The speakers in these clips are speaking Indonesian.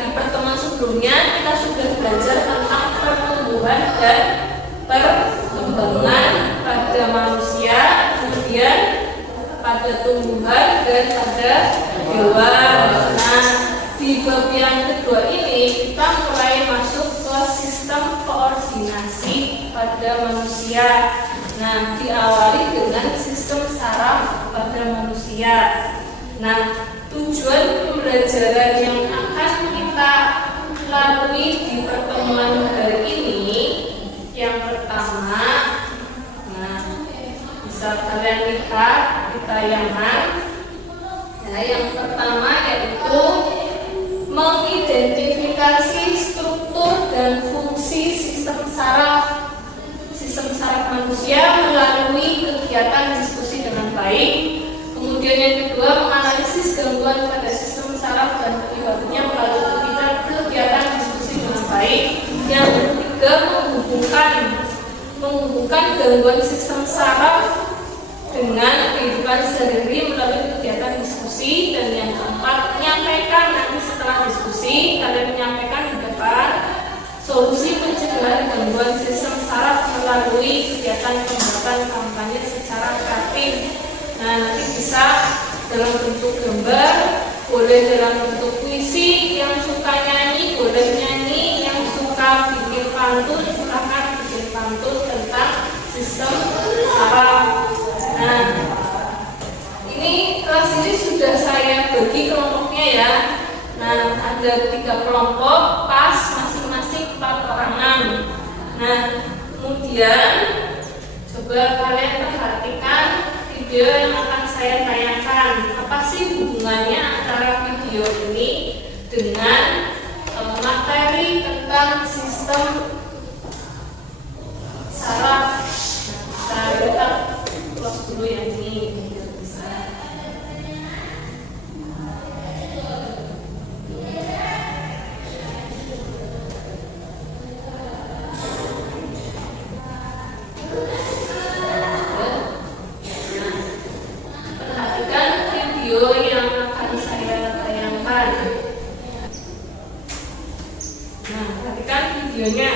di pertemuan sebelumnya kita sudah belajar tentang pertumbuhan dan perkembangan pada manusia, kemudian pada tumbuhan dan pada hewan. Nah, di bab yang kedua ini kita mulai masuk ke sistem koordinasi pada manusia. Nah, diawali dengan sistem saraf pada manusia. Nah, tujuan pembelajaran yang akan kita lalui di pertemuan hari ini yang pertama, nah bisa kalian lihat di tayangan. Nah, yang pertama yaitu mengidentifikasi struktur dan fungsi sistem saraf manusia melalui kegiatan diskusi dengan baik. Kemudian yang kedua, menganalisis gangguan pada sistem saraf dan penyebabnya melalui kegiatan diskusi dengan baik. Yang ketiga, menghubungkan gangguan sistem saraf dengan kehidupan sehari-hari melalui kegiatan diskusi. Dan yang keempat, menyampaikan nanti setelah diskusi kalian menyampaikan di depan solusi pencegahan gangguan sistem saraf melalui kegiatan pembuatan kampanye secara kreatif. Nah, nanti bisa dalam bentuk gambar, boleh dalam bentuk puisi, yang suka nyanyi boleh nyanyi, yang suka bikin pantun silakan bikin pantun tentang sistem saraf. Nah, ini kelas ini sudah saya bagi kelompoknya ya. Nah, ada 3 kelompok, pas masing-masing 4 orangan. Nah, kemudian coba kalian perhatikan video yang akan saya tayangkan. Apa sih hubungannya antara video ini dengan materi tentang sistem saraf? Kita close dulu yang ini. Videonya.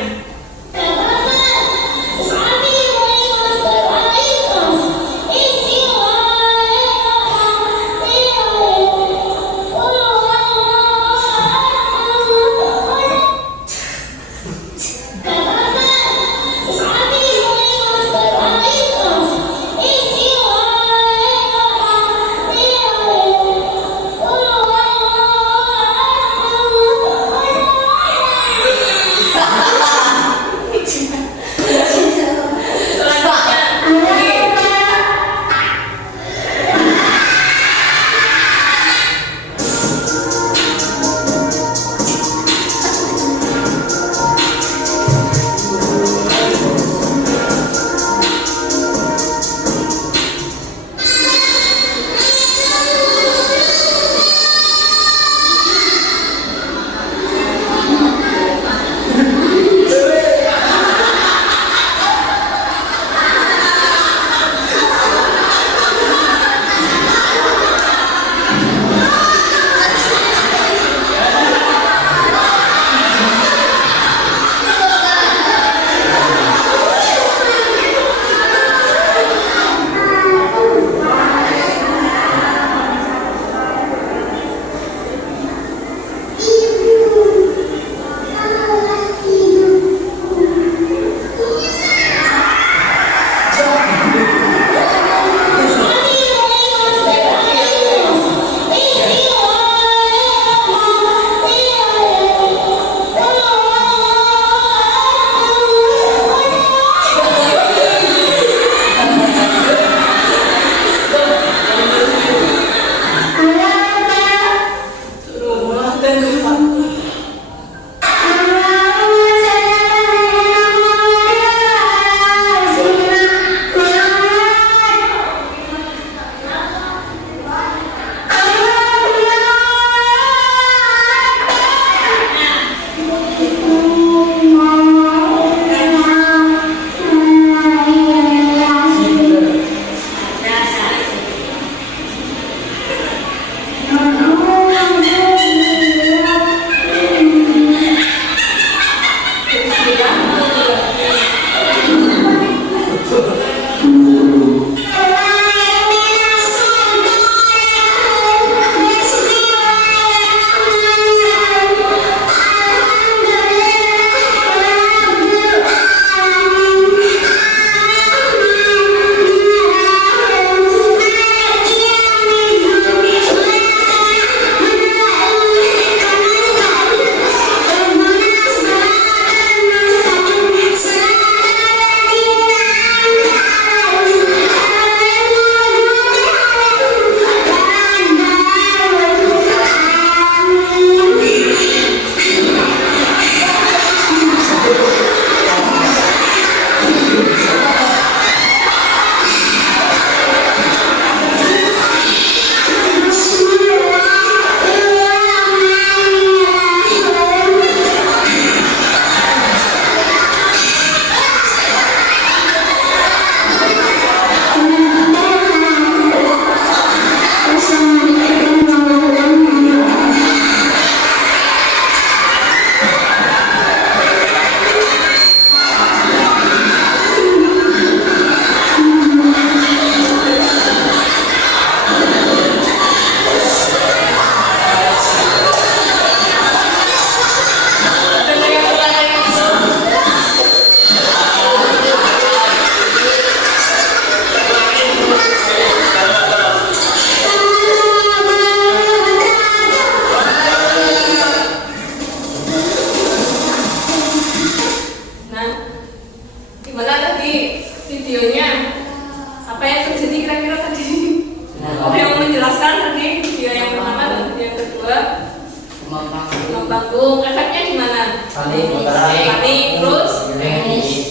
lambung. Efeknya gimana? panik, Panik, terus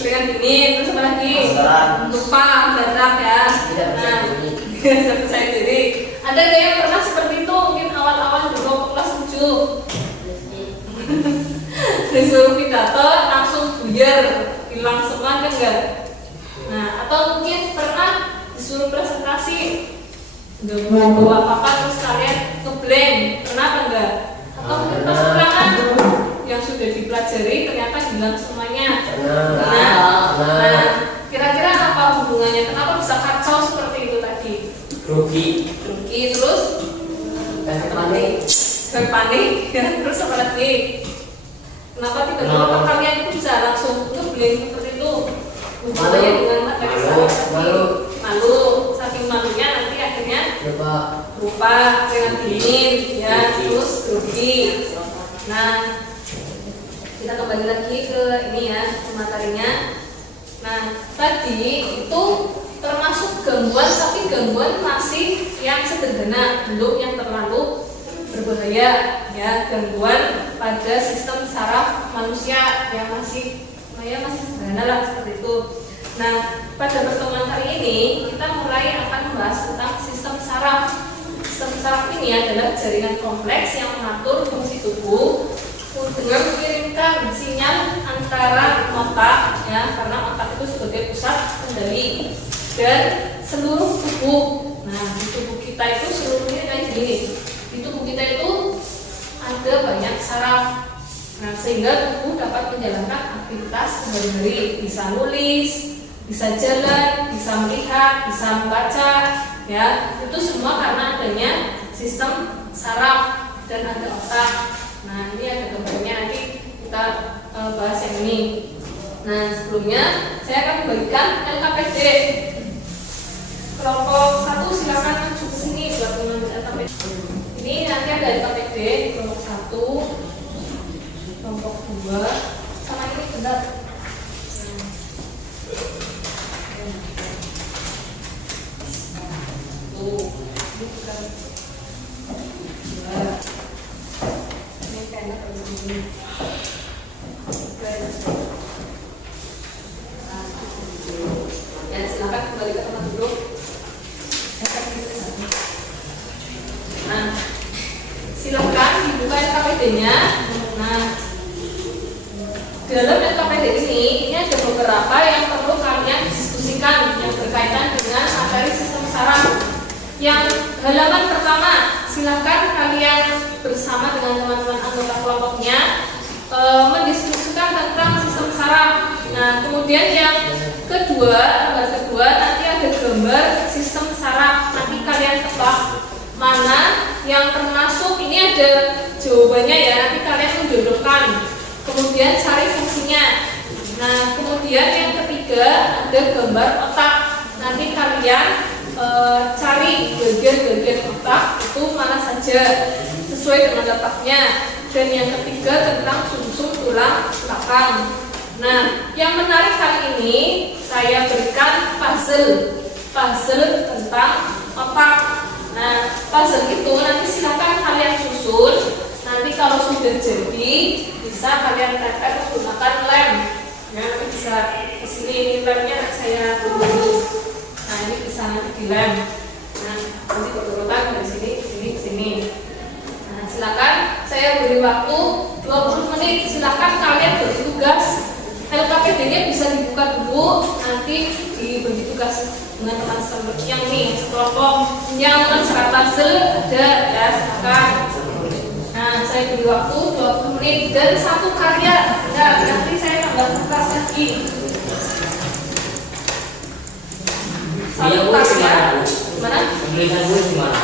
keringat dingin, terus apa lagi? Lupa, berat ya. Nah, tidak percaya diri. Ada nggak yang pernah seperti itu? Mungkin awal-awal dulu waktu kelas 7 disuruh pidato langsung buyar, hilang semua, kan enggak? Nah, atau mungkin pernah disuruh presentasi nggak bawa apa-apa terus kalian ngeblank, pernah apa enggak? Atau mungkin pas ulangan yang sudah dipelajari ternyata hilang semuanya. Nah, kira-kira apa hubungannya? Kenapa bisa kacau seperti itu tadi? Rugi, Terus panik, ya, terus apa lagi? Kenapa tiba-tiba kalian itu bisa langsung ngeblank seperti itu? Hubungannya dengan materi malu, saking malunya nanti akhirnya lupa, dengan dingin, ya, terus rugi. Nah, kita kembali lagi ke ini ya, ke materinya. Nah, tadi itu termasuk gangguan, tapi gangguan masih yang sederhana, belum yang terlalu berbahaya, ya, gangguan pada sistem saraf manusia yang masih sederhana lah seperti itu. Nah, pada pertemuan kali ini kita mulai akan membahas tentang sistem saraf. Sistem saraf ini adalah jaringan kompleks yang mengatur fungsi tubuh dengan mengirimkan sinyal antara otak, ya, karena otak itu sebagai pusat kendali, dan seluruh tubuh. Nah, di tubuh kita itu seluruhnya kayak gini. Di tubuh kita itu ada banyak saraf. Nah, sehingga tubuh dapat menjalankan aktivitas sehari-hari, bisa nulis, bisa jalan, bisa melihat, bisa membaca, ya. Itu semua karena adanya sistem saraf dan ada otak. Nah, ini ada gambarnya, nanti kita bahas yang ini. Nah, sebelumnya saya akan membagikan LKPD. Kelompok 1 silakan maju ke sini buat mengambil LKPD. Ini nanti ada LKPD kelompok 1, kelompok 2, sama ini benar. Tuh, ini bukan 2. Ini kayaknya harus begini. Ya, silakan kembali ke tempat duduk. Nah, silakan dibuka LKPD-nya. Nah, dalam LKPD ini ada beberapa yang perlu kalian diskusikan yang berkaitan dengan materi sistem saraf. Yang halaman pertama, silakan kalian bersama dengan teman-teman anggota kelompoknya mendiskusikan tentang sistem saraf. Nah, kemudian yang kedua, gambar kedua, nanti ada gambar sistem saraf. Nanti kalian tebak mana yang termasuk, ini ada jawabannya ya, nanti kalian menjodohkan, kemudian cari fungsinya. Nah, kemudian yang ketiga ada gambar otak, nanti kalian cari bagian-bagian otak itu mana saja sesuai dengan letaknya. Dan yang ketiga tentang sumsum tulang belakang. Nah, yang menarik kali ini saya berikan puzzle tentang otak. Nah, puzzle itu nanti silakan kalian susun. Nanti kalau sudah jadi bisa kalian tempel menggunakan lem. Ya, nanti bisa kesini, ini lemnya saya tunggu. Nah, ini bisa nanti di lem. Nah, nanti berurutan dari sini ke sini ke sini. Nah, silakan saya beri waktu 20 menit. Silakan kalian beri tugas. LKPD-nya bisa dibuka dulu, nanti dibagi tugas dengan teman yang ini sekelompok yang mencerah puzzle ada ya, silakan. Nah, saya beri waktu 20 menit dan satu karya. Nah, nanti saya tambah tugas lagi. Satu karya. Gimana?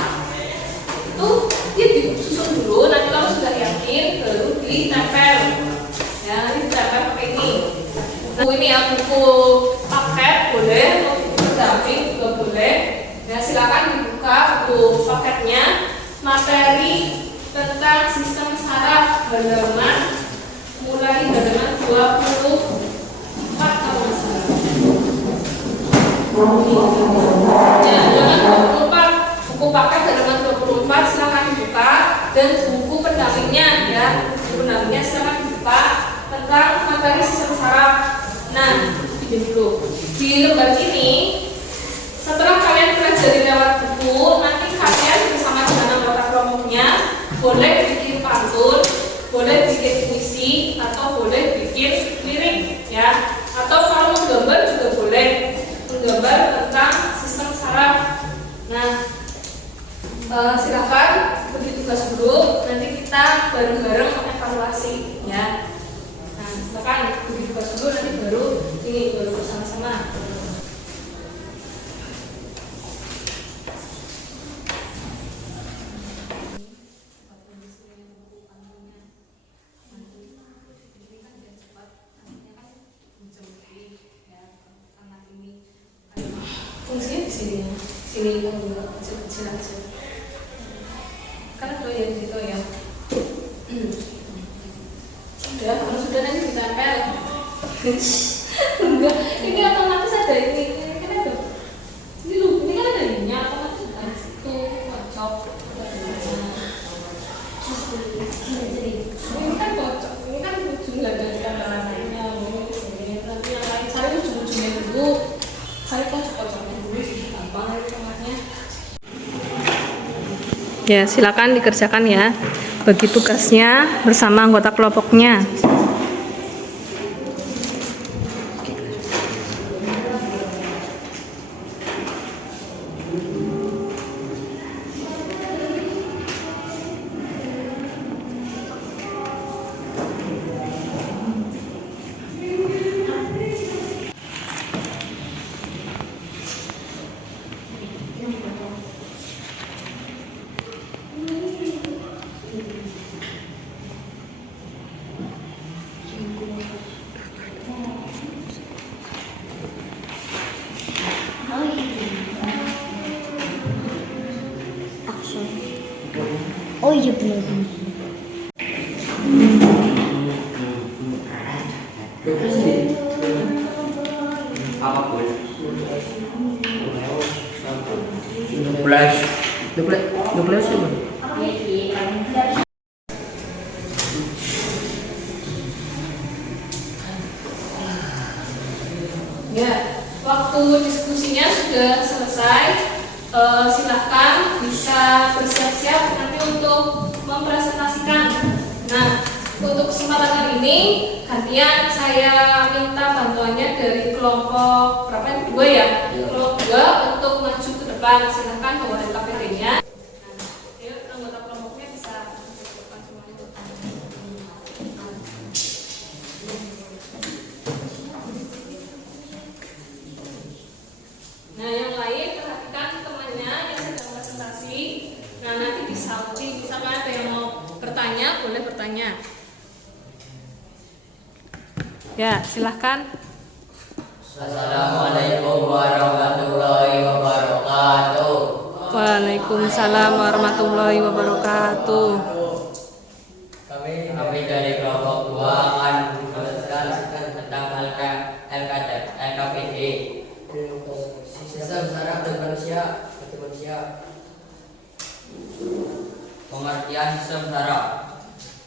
Itu dia disusun dulu. Nanti kalau sudah yakin baru ditempel. Ya, ini ditempel pakai ini. Buku ini ya, buku paket boleh, buku pendamping juga boleh. Ya, silakan dibuka buku paketnya. Materi tentang sistem saraf halaman mulai halaman 24 kalau nggak salah. Ya, halaman 24, buku paket halaman 24 silakan dibuka, dan buku pendampingnya ya, buku pendampingnya lagi sistem saraf. Nah, ini dulu. Di lembar ini, setelah kalian pelajari lewat buku, nanti kalian bersama dengan anggota kelompoknya boleh bikin pantun, boleh bikin puisi, atau boleh bikin lirik, ya. Atau kalau menggambar juga boleh, menggambar tentang sistem saraf. Nah, silakan bagi tugas dulu, nanti kita bareng-bareng mengevaluasi, ya. Nah, silakan bagi tugas dulu, nanti baru bersama-sama. Fungsinya di sini kan juga kecil-kecil aja. Kan kalau yang gitu ya. Sudah, kalau sudah nanti ditempel. Enggak, ini otomatis ada ini kan ada. Ini loh, ini kan ada ininya otomatis kan situ cocok. Ini kan cocok, ini kan ujung nggak ada gambar lainnya. Nanti yang lain cari ujung-ujungnya dulu. Cari cocok-cocoknya dulu sih, gampang itu tengahnya. Ya, silakan dikerjakan ya. Bagi tugasnya bersama anggota kelompoknya. Oh iya benar. Apapun. 12 sih. Ya, waktu diskusinya sudah selesai. Silahkan bisa bersiap-siap nanti untuk mempresentasikan. Nah, untuk kesempatan kali ini gantian saya minta bantuannya dari kelompok berapa ini? 2 ya? Kelompok 2 untuk maju ke depan. Silahkan bawa KPT-nya. Nah, yuk anggota kelompoknya bisa ke depan semuanya. Nah, yang lain perhatikan temannya yang sedang presentasi. Nah, nanti disauti, misalkan ada yang mau bertanya, boleh bertanya. Ya, silahkan. Assalamualaikum warahmatullahi wabarakatuh. Waalaikumsalam warahmatullahi wabarakatuh. Kami dari kelompok 2 akan menjelaskan tentang LKPD. Sistem saraf dan manusia. Pengertian sistem saraf.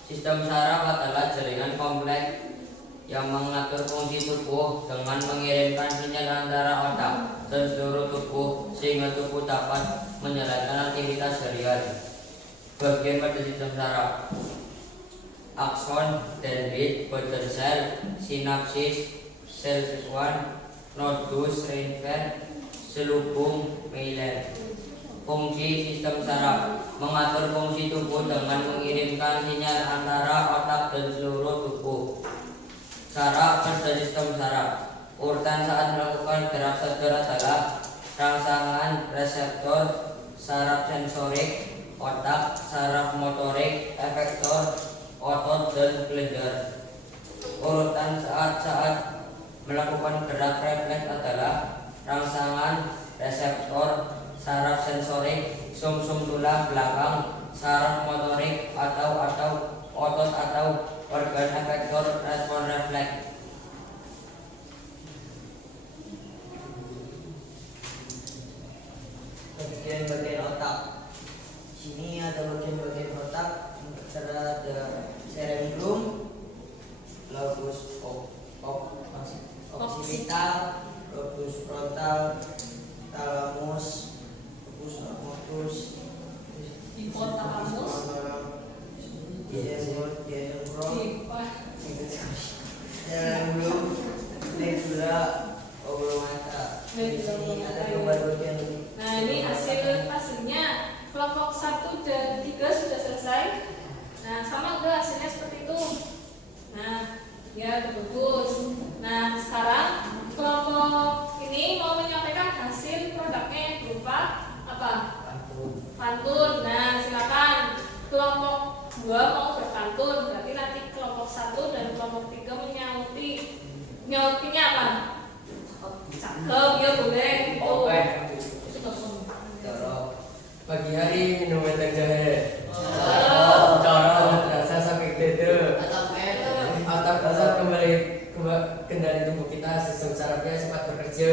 Sistem saraf adalah jaringan kompleks yang mengatur fungsi tubuh dengan mengirimkan sinyal antara otak dan seluruh tubuh sehingga tubuh dapat menjalankan aktivitas harian. Bagian pada sistem saraf: akson, dendrit, body cell, sinapsis, sel sekuan, nodus, rinfer, selubung, myelin. Fungsi sistem saraf: mengatur fungsi tubuh dengan mengirimkan sinyal antara otak dan seluruh tubuh. Saraf pada sistem saraf. Urutan saat melakukan gerak sadar adalah rangsangan, reseptor, saraf sensorik, otak, saraf motorik, efektor, otot, dan glender. Urutan saat melakukan gerak refleks adalah rangsangan, reseptor, saraf sensorik, sumsum tulang belakang, saraf motorik atau otot atau organ efektor respon refleks. Bagian otak. Sini ada bagian otak, ada cerebellum, lobus Nyautinya apa? Cakep, ya boleh gitu. Oke. Itu telepon. Coro. Pagi hari minum teh jahe. Coro. Terasa sakit dada. Otak pusat kendali tubuh kita, sistem sarafnya cepat bekerja.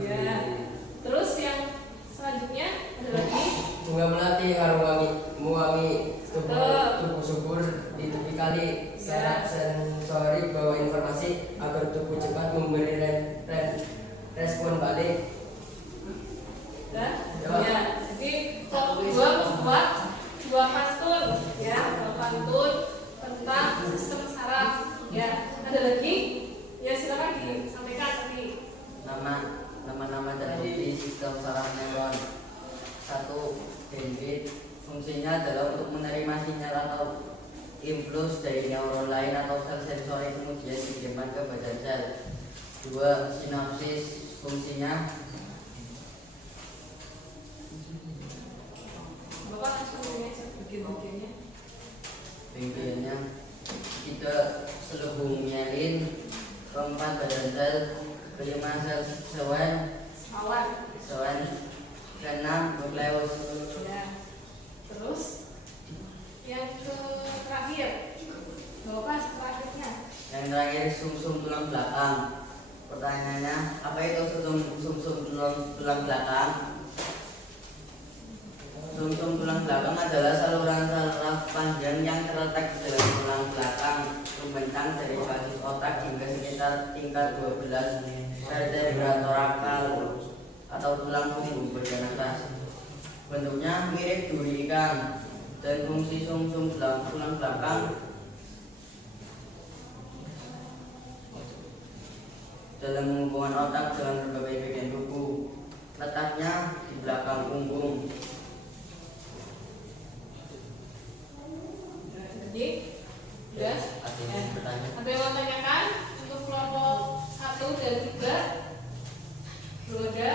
Ya. Terus yang selanjutnya ada lagi. Bunga melati harum wangi tubuh subur di tepi kali. Saraf sensori bawa informasi agar tubuh cepat memberi respon balik. Ya. Ya. Jadi dua membuat dua pantun ya, dua pantun tentang sistem saraf. Ya. Ada lagi? Ya silakan disampaikan tadi. Nama-nama dari sistem saraf neuron. 1. Dendrit. Fungsinya adalah untuk menerima sinyal atau impuls dari neuron lain atau sel sensori kemudian dikirimkan ke badan sel. 2. Sinapsis. Fungsinya Bapak langsung ini aja bagian-bagiannya. bagiannya 3. Selubung myelin. 4. Badan sel. 5. Sel sewan. Awan. 6. Nukleus. Ya. Terus yang terakhir. Bapak terakhirnya. Yang terakhir sumsum tulang belakang. Pertanyaannya, apa itu sumsum tulang belakang? Sumsum tulang belakang adalah saluran saraf panjang yang terletak di dalam tulang belakang, membentang dari basis otak hingga sekitar tingkat 12 vertebra torakal atau tulang punggung berdarah keras. Bentuknya mirip duri ikan dan fungsi sumsum tulang belakang dalam menghubungkan otak dengan berbagai bagian tubuh. Letaknya di belakang punggung. Jadi, sudah. Ada yang bertanya? Ada yang mau tanyakan untuk kelompok 1 dan 3? Belum ada?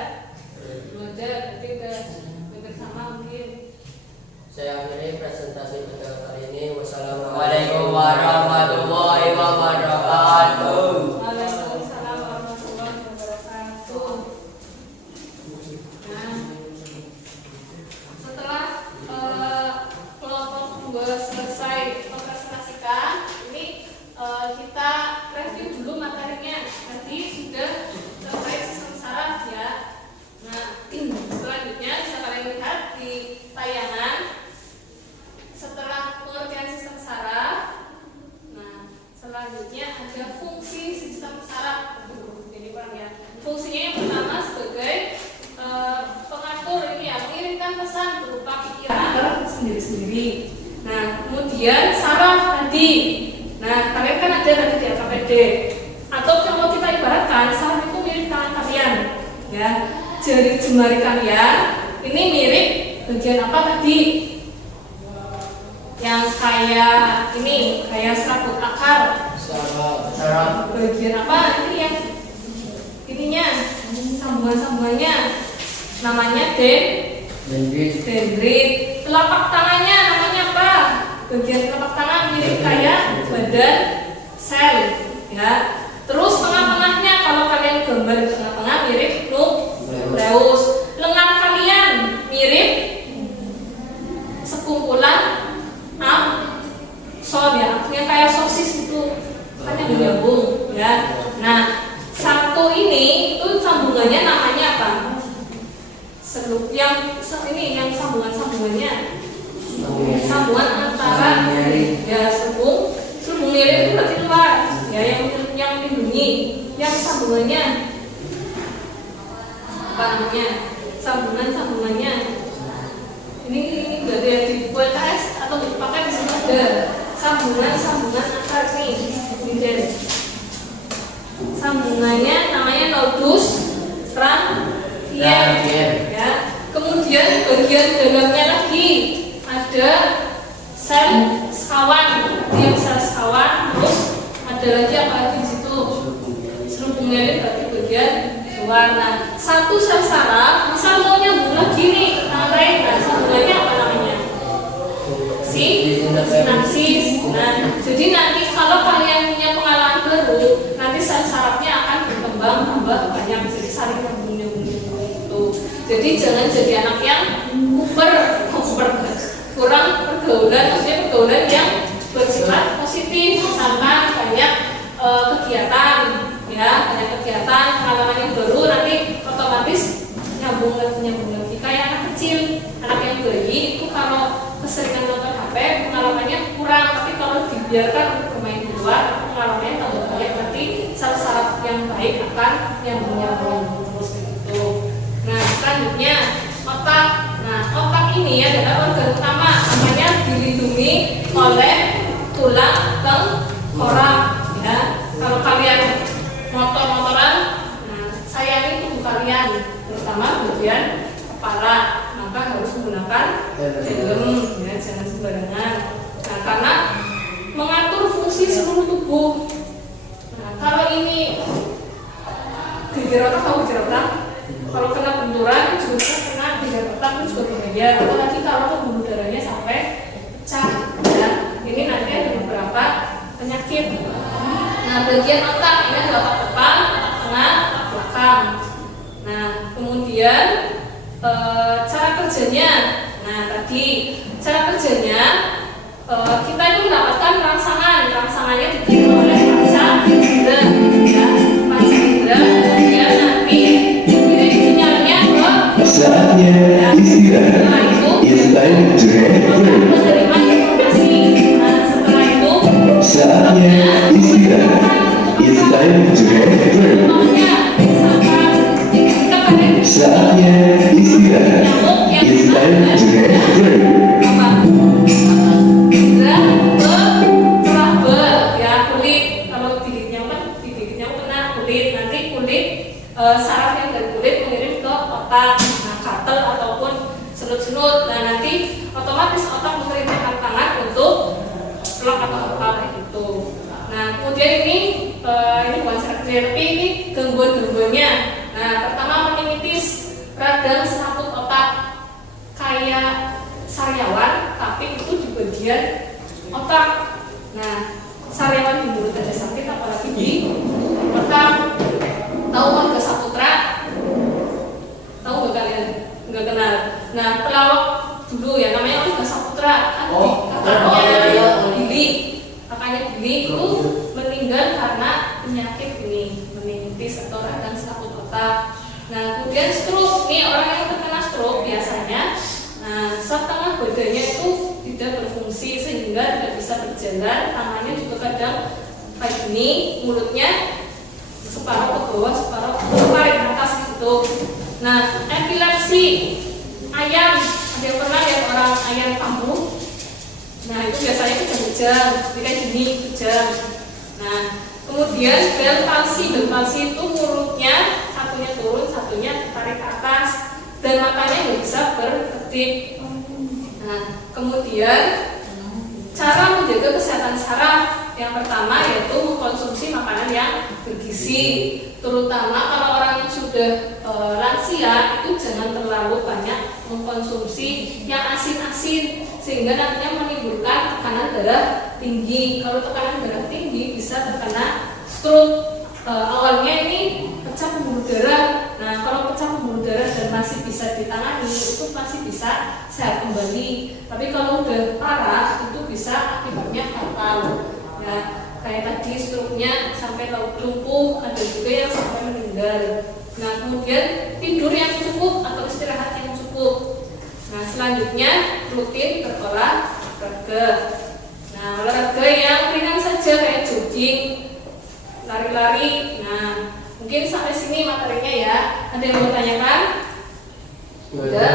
Belum ada, berarti udah bersama mungkin. Saya akhiri presentasi pada kali ini. Wassalamualaikum warahmatullahi wabarakatuh. Waalaikumsalam warahmatullahi wabarakatuh. Nah, setelah kelompok 2 selesai mempresentasikan, ini kita review dulu materinya. Tadi sudah terkait sistem saraf ya. Nah, selanjutnya bisa kalian lihat di tayangan. Setelah pengertian sistem saraf, nah selanjutnya ada fungsi sistem saraf. Jadi ya, fungsinya yang pertama sebagai pengatur ini ya, mengirimkan pesan berupa pikiran sendiri-sendiri. Nah, kemudian saraf tadi. Nah, kalian kan ada tadi di AKPD. Atau kalau kita ibaratkan saraf itu mirip tangan kalian, ya. Jari jemari kalian ini mirip bagian apa tadi? Yang kayak ini, kayak serabut akar. Saraf. Bagian apa? Ini yang ininya, sambungan-sambungannya. Namanya Dendrit. dendrit. Telapak tangannya namanya apa? Bagian telapak tangan mirip kayak badan sel, ya. Terus tengah-tengahnya kalau kalian gambar di tengah-tengah mirip nukleus. Lengan kalian mirip sekumpulan axon ya, yang kayak sosis itu kan yang menyambung ya. Nah, satu ini itu sambungannya namanya apa? Yang ini yang sambungannya sambungan antara ya selubung mirip itu berarti luar ya, yang melindungi. Yang sambungannya apa namanya? Sambungannya ini berarti ya, dibuat tes atau dipakai di sini ada sambungan antar nih. Sambungannya namanya nodus trachea ya. Kemudian bagian dalamnya lagi ada sel sekawan, dia sel sekawan. Terus ada lagi apa lagi di situ? Selubungnya ini berarti bagian luar. Nah, satu sel saraf misal mau nyambung lagi nih ke tangan lain, nah sambungannya apa namanya? Sinapsis. Nah, jadi nanti kalau kalian punya pengalaman baru, nanti sel sarafnya tambah banyak, jadi saling nyambung itu. Jadi jangan jadi anak yang kurang pergaulan, maksudnya pergaulan yang bersifat positif, misalkan banyak kegiatan, ya banyak kegiatan, pengalaman yang baru, nanti otomatis nyambung lagi kayak anak kecil, anak yang bayi itu kalau keseringan nonton HP pengalamannya kurang, tapi kalau dibiarkan untuk bermain di luar pengalamannya tambah banyak, nanti saraf-saraf yang baik akan nyambung terus gitu. Nah selanjutnya otak. Nah otak ini adalah organ utama, namanya dilindungi oleh tulang tengkorak. Ya kalau kalian motor-motoran, nah saya ini tubuh kalian terutama bagian kepala, maka harus menggunakan helm, ya jangan sembarangan. Nah karena mengatur fungsi seluruh tubuh. Nah kalau ini geger otak, tahu geger otak? Kalau kena benturan juga kena geger otak, itu juga berbahaya. Apalagi kalau pembuluh darahnya sampai pecah. Ya ini nanti ada beberapa penyakit. Nah bagian otak ini adalah otak depan, otak tengah, otak belakang. Nah kemudian cara kerjanya, nah tadi cara kerjanya kita itu mendapatkan rangsangannya diterima oleh panca indera, ya panca indera, kemudian nanti kirim sinyalnya ke Saatnya istirahat. It's time to have break. menerima informasi. Nah setelah itu Saatnya istirahat. It's time to have break. contohnya misalkan kita pada Saatnya istirahat. It's time to have break. indra meraba ya kulit, kalau digigit nyamuk kena kulit, nanti kulit saraf yang dari kulit mengirim ke otak, nah gatel ataupun senut-senut, nah nanti otomatis otak memerintahkan tangan untuk plak atau apa kayak gitu. Nah kemudian ini bukan cara kerja tapi ini gangguan-gangguannya. Nah pertama meningitis, radang selaput otak kayak sariawan tapi itu di bagian otak. Nah sariawan di mulut aja sakit, apalagi di otak. Tahu Marga Saputra? Tahu nggak kalian? Nggak kenal. Nah pelawak dulu ya namanya Marga Saputra kan kakaknya Billy itu meninggal karena penyakit ini meningitis atau radang selaput otak. Nah kemudian stroke, nih orang yang terkena stroke biasanya setengah badannya itu tidak berfungsi sehingga tidak bisa berjalan, tangannya juga kadang kayak gini, mulutnya separuh ke bawah, separuh ke atas gitu. Nah epilepsi ayam, ada yang pernah lihat orang ayam kambuh? Nah itu biasanya kejang-kejang, jadi kayak gini kejang. Nah kemudian bel palsi itu mulutnya satunya turun, satunya tarik ke atas, dan matanya nggak bisa berkedip. Nah kemudian cara menjaga kesehatan saraf yang pertama yaitu mengkonsumsi makanan yang bergizi, terutama kalau orang yang sudah lansia itu jangan terlalu banyak mengkonsumsi yang asin-asin sehingga nantinya menimbulkan tekanan darah tinggi. Kalau tekanan darah tinggi bisa terkena stroke. Awalnya ini pecah pembuluh darah. Nah kalau pecah pembuluh darah dan masih bisa ditangani itu masih bisa sehat kembali. Tapi kalau udah parah itu bisa akibatnya fatal. Ya kayak tadi stroke-nya sampai lumpuh, ada juga yang sampai meninggal. Nah kemudian tidur yang cukup atau istirahat yang cukup. Nah selanjutnya rutin berolahraga. Nah olahraga yang ringan saja kayak jogging, lari-lari. Nah mungkin sampai sini materinya ya. Ada yang mau tanyakan? Udah.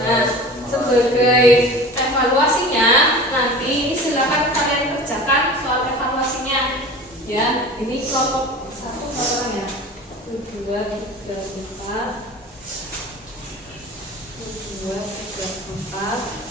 Nah sebagai evaluasinya nanti silakan kalian kerjakan soal evaluasinya. Ya ini kelompok 1 berapa ya? 2, 3, 4. 2, 3, 4.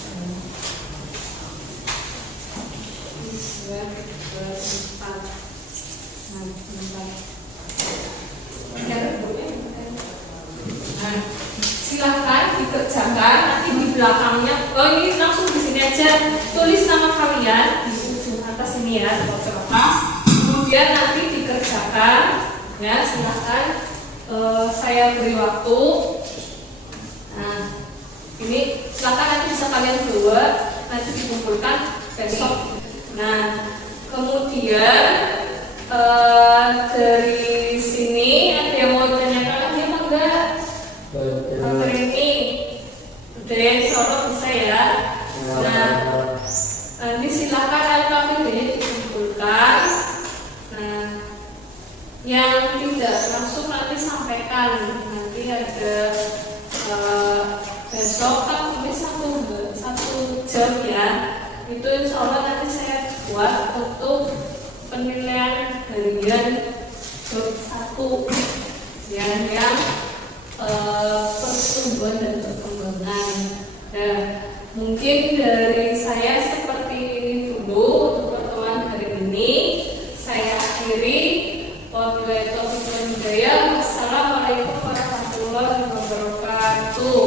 Nah, silahkan dikerjakan nanti di belakangnya. Oh ini langsung di sini aja tulis nama kalian di ujung atas ini ya, di pojok atas. Kemudian nanti dikerjakan ya silahkan saya beri waktu. Nah, ini silakan nanti bisa kalian keluar, nanti dikumpulkan besok. Nah, kemudian dari sini ada yang mau tanyakan lagi apa enggak? Materi ini udah ya, insya Allah bisa ya. Nah, nanti silakan LKPD-nya dikumpulkan. Nah, yang tidak langsung nanti sampaikan. Nanti ada besok kan ini satu jam ya. Itu insya Allah nanti saya buat untuk penilaian harian bab 1 yang pertumbuhan dan perkembangan. Nah, mungkin dari saya seperti ini dulu untuk pertemuan hari ini. Saya akhiri. Wabillahi taufiq wal hidayah. Wassalamualaikum warahmatullahi wabarakatuh.